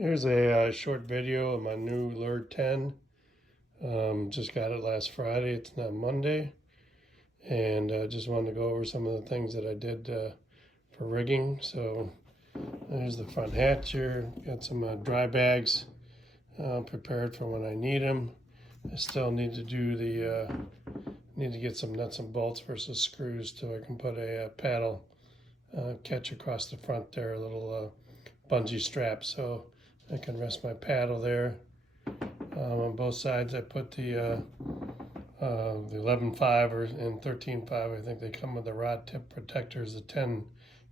Here's a short video of my new Lure 10. Just got it last Friday. It's now Monday. And just wanted to go over some of the things that I did for rigging. So there's the front hatch here. Got some dry bags prepared for when I need them. I still need to do need to get some nuts and bolts versus screws so I can put a paddle catch across the front there, a little bungee strap, so I can rest my paddle there. On both sides I put the 11.5 and 13.5. I think they come with the rod tip protectors. The 10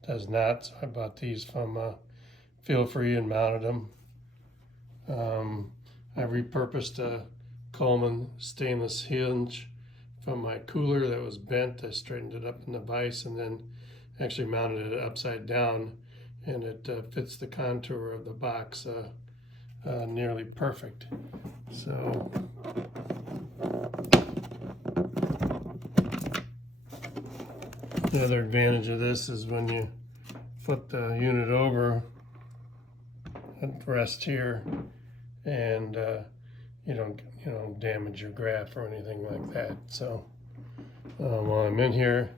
does not, so I bought these from Feel Free and mounted them. I repurposed a Coleman stainless hinge from my cooler that was bent. I straightened it up in the vise and then actually mounted it upside down, and it fits the contour of the box nearly perfect. So the other advantage of this is when you flip the unit over and rest here, and you don't damage your graph or anything like that. So while I'm in here,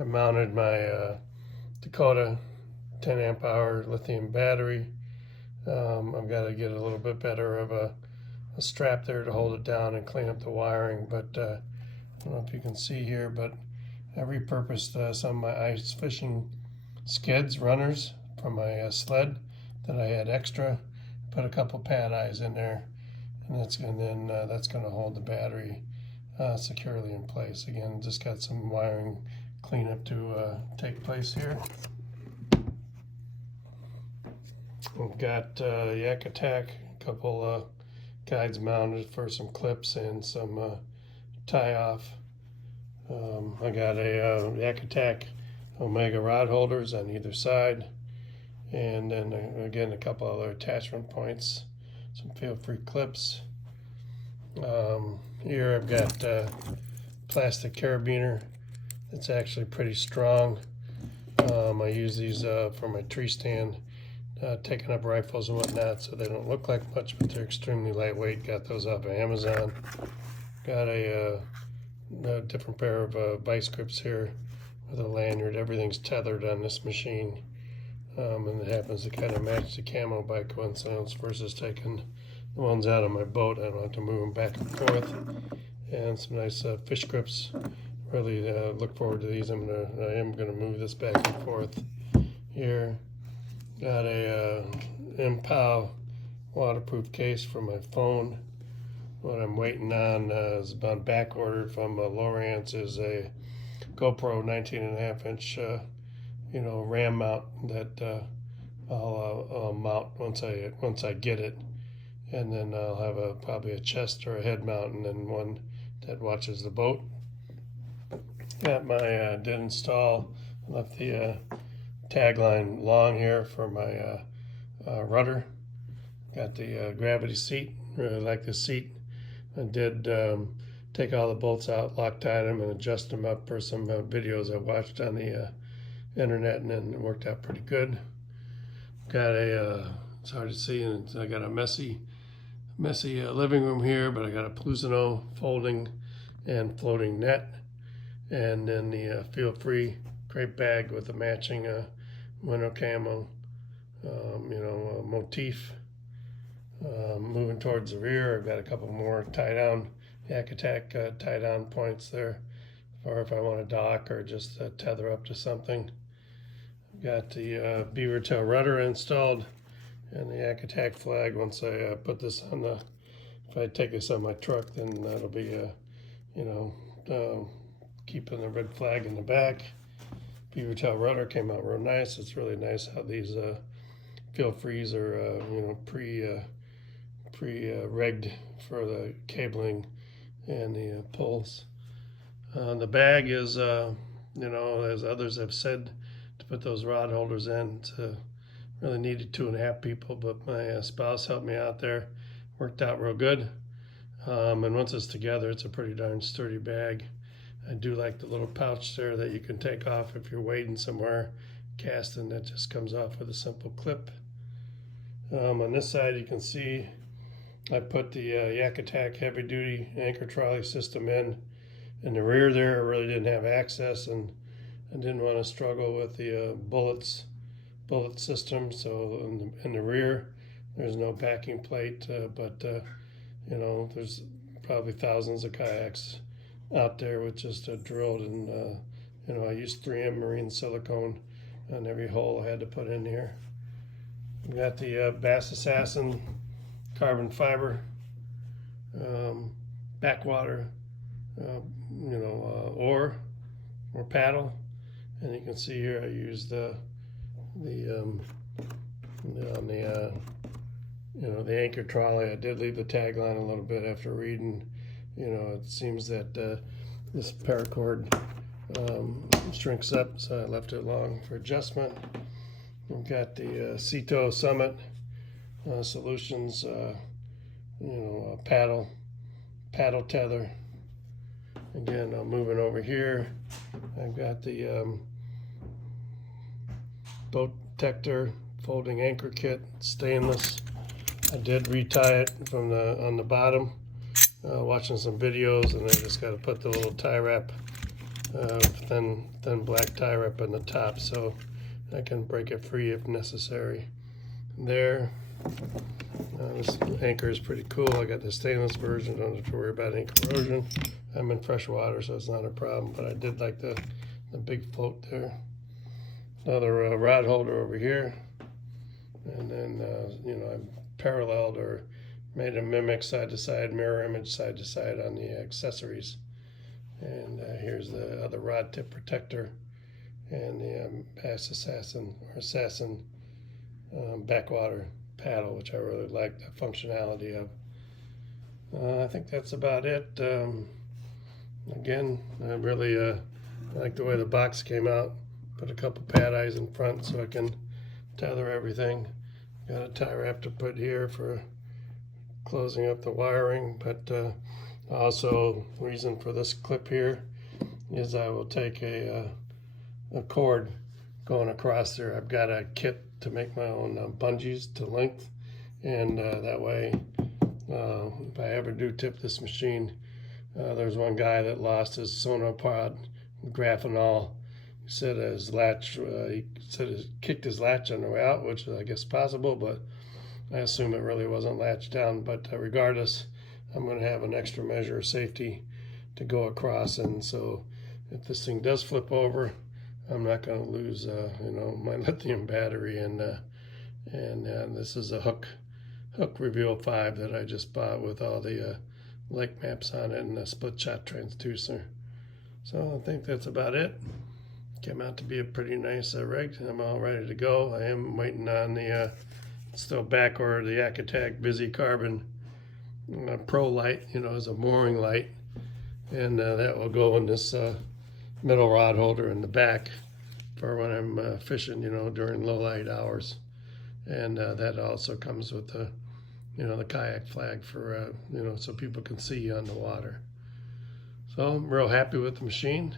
I mounted my Dakota 10 amp hour lithium battery. I've got to get a little bit better of a strap there to hold it down and clean up the wiring, but I don't know if you can see here, but I repurposed some of my ice fishing skids runners from my sled that I had extra. Put a couple pad eyes in there, and that's going to hold the battery securely in place. Again, just got some wiring cleanup to take place here. We've got Yak Attack, a couple guides mounted for some clips and some tie off. I got a Yak Attack Omega rod holders on either side, and then again a couple other attachment points, some Feel Free clips. Here I've got plastic carabiner. It's actually pretty strong. I use these for my tree stand, taking up rifles and whatnot, so they don't look like much, but they're extremely lightweight. Got those off of Amazon. Got a different pair of vice grips here with a lanyard. Everything's tethered on this machine, and it happens to kind of match the camo by coincidence versus taking the ones out of my boat. I don't have to move them back and forth. And some nice fish grips. Really look forward to these. I am gonna move this back and forth here. Got a Impal waterproof case for my phone. What I'm waiting on is about back ordered from Lowrance is a GoPro 19.5 inch RAM mount that I'll mount once I get it, and then I'll have probably a chest or a head mount, and then one that watches the boat. Got my did install, left the tagline long here for my rudder. Got the gravity seat. Really like the seat. I did take all the bolts out, Loctite them, and adjust them up for some videos I watched on the internet, and then it worked out pretty good. Got it's hard to see, and I got a messy living room here, but I got a Plusino folding and floating net, and then the Feel Free crepe bag with the matching winter camo motif. Moving towards the rear, I've got a couple more tie down Yak Attack tie down points there, or if I want to dock or just tether up to something. I've got the beaver tail rudder installed and the Yak Attack flag. Once I put this on if I take this on my truck, then that'll be keeping the red flag in the back. Beaver tail rudder came out real nice. It's really nice how these Feel Frees are pre-rigged for the cabling and the pulls. The bag is as others have said, to put those rod holders in. It's really needed 2.5 people, but my spouse helped me out there. Worked out real good. And once it's together, it's a pretty darn sturdy bag. I do like the little pouch there that you can take off if you're wading somewhere, casting, that just comes off with a simple clip. On this side, you can see I put the Yak Attack heavy duty anchor trolley system in the rear there. I really didn't have access, and I didn't want to struggle with the bullet system. So in the rear, there's no backing plate, but you know, there's probably thousands of kayaks out there with just drilled, and you know, I used 3M marine silicone on every hole I had to put in here. We got the Bass Assassin carbon fiber backwater, oar or paddle, and you can see here I used the anchor trolley. I did leave the tagline a little bit after reading. You know, it seems that this paracord shrinks up, so I left it long for adjustment. We've got the Ceto Summit Solutions, paddle tether. Again, I'm moving over here. I've got the boat detector folding anchor kit, stainless. I did retie it from on the bottom. Watching some videos, and I just got to put the little tie wrap, thin black tie wrap on the top, so I can break it free if necessary. There, this anchor is pretty cool. I got the stainless version. Don't have to worry about any corrosion. I'm in fresh water, so it's not a problem. But I did like the big float there. Another rod holder over here, and then I paralleled or made a mimic side-to-side, mirror image side-to-side on the accessories. And here's the other rod tip protector and the Bass Assassin backwater paddle, which I really like the functionality of. I think that's about it. Again, I really like the way the box came out. Put a couple pad eyes in front so I can tether everything. Got a tie wrap to put here for closing up the wiring, but also reason for this clip here is I will take a cord going across there. I've got a kit to make my own bungees to length, and that way if I ever do tip this machine, there's one guy that lost his Sonopod Graphenol. He said his latch, he said he kicked his latch on the way out, which is I guess possible, but I assume it really wasn't latched down. But regardless, I'm going to have an extra measure of safety to go across, and so if this thing does flip over, I'm not going to lose my lithium battery. And this is a Hook Reveal 5 that I just bought with all the lake maps on it and a split shot transducer. So I think that's about it. Came out to be a pretty nice rig. I'm all ready to go. I am waiting on the still back order the Yak Attack Visi Carbon Pro light, as a mooring light, and that will go in this middle rod holder in the back for when I'm fishing, during low light hours. And that also comes with the the kayak flag for so people can see you on the water. So I'm real happy with the machine.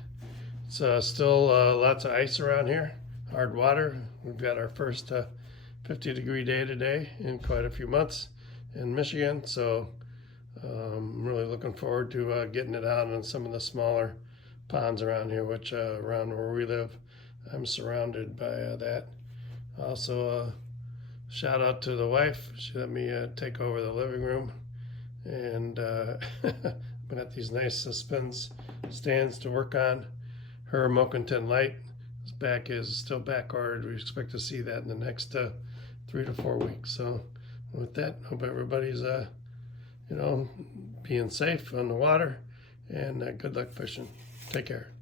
It's still lots of ice around here, hard water. We've got our first 50-degree day today in quite a few months in Michigan, so I'm really looking forward to getting it out on some of the smaller ponds around here, which around where we live, I'm surrounded by that. Also, shout out to the wife. She let me take over the living room, and I've got these nice suspens stands to work on. Her Mokenton light is still back ordered. We expect to see that in the next 3 to 4 weeks. So with that, hope everybody's being safe on the water, and good luck fishing. Take care.